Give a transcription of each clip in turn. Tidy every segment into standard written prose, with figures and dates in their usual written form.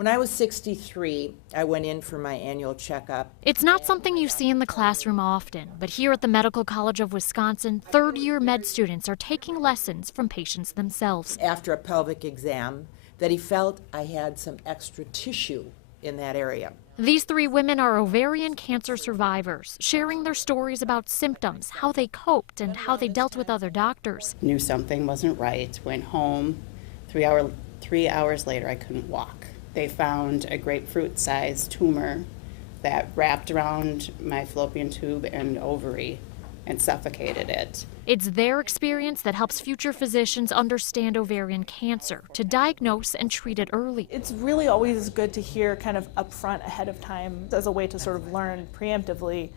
When I was 63, I went in for my annual checkup. It's not something you see in the classroom often, but here at the Medical College of Wisconsin, third-year med students are taking lessons from patients themselves. After a pelvic exam, that he felt I had some extra tissue in that area. These three women are ovarian cancer survivors, sharing their stories about symptoms, how they coped, and how they dealt with other doctors. Knew something wasn't right, went home. 3 hours later, I couldn't walk. They found a grapefruit-sized tumor that wrapped around my fallopian tube and ovary and suffocated it. It's their experience that helps future physicians understand ovarian cancer, to diagnose and treat it early. It's really always good to hear kind of upfront ahead of time as a way to sort of learn preemptively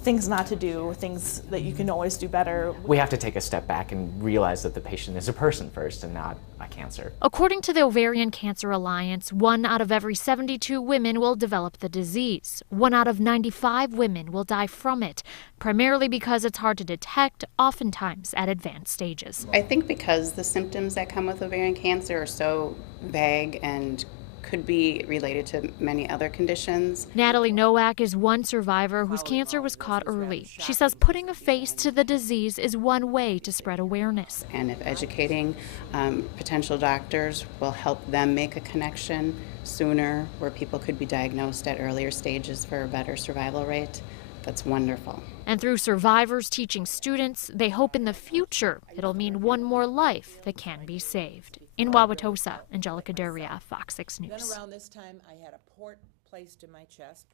things not to do, things that you can always do better. We have to take a step back and realize that the patient is a person first and not a cancer. According to the Ovarian Cancer Alliance, 1 out of every 72 women will develop the disease. 1 out of 95 women will die from it, primarily because it's hard to detect, oftentimes at advanced stages. I think because the symptoms that come with ovarian cancer are so vague and could be related to many other conditions. Natalie Nowak is one survivor whose cancer was caught early. She says putting a face to the disease is one way to spread awareness. And if educating potential doctors will help them make a connection sooner where people could be diagnosed at earlier stages for a better survival rate, that's wonderful. And through survivors teaching students, they hope in the future it'll mean one more life that can be saved. In Wauwatosa, Angelica Duria, Fox 6 News. Then around this time, I had a port placed in my chest.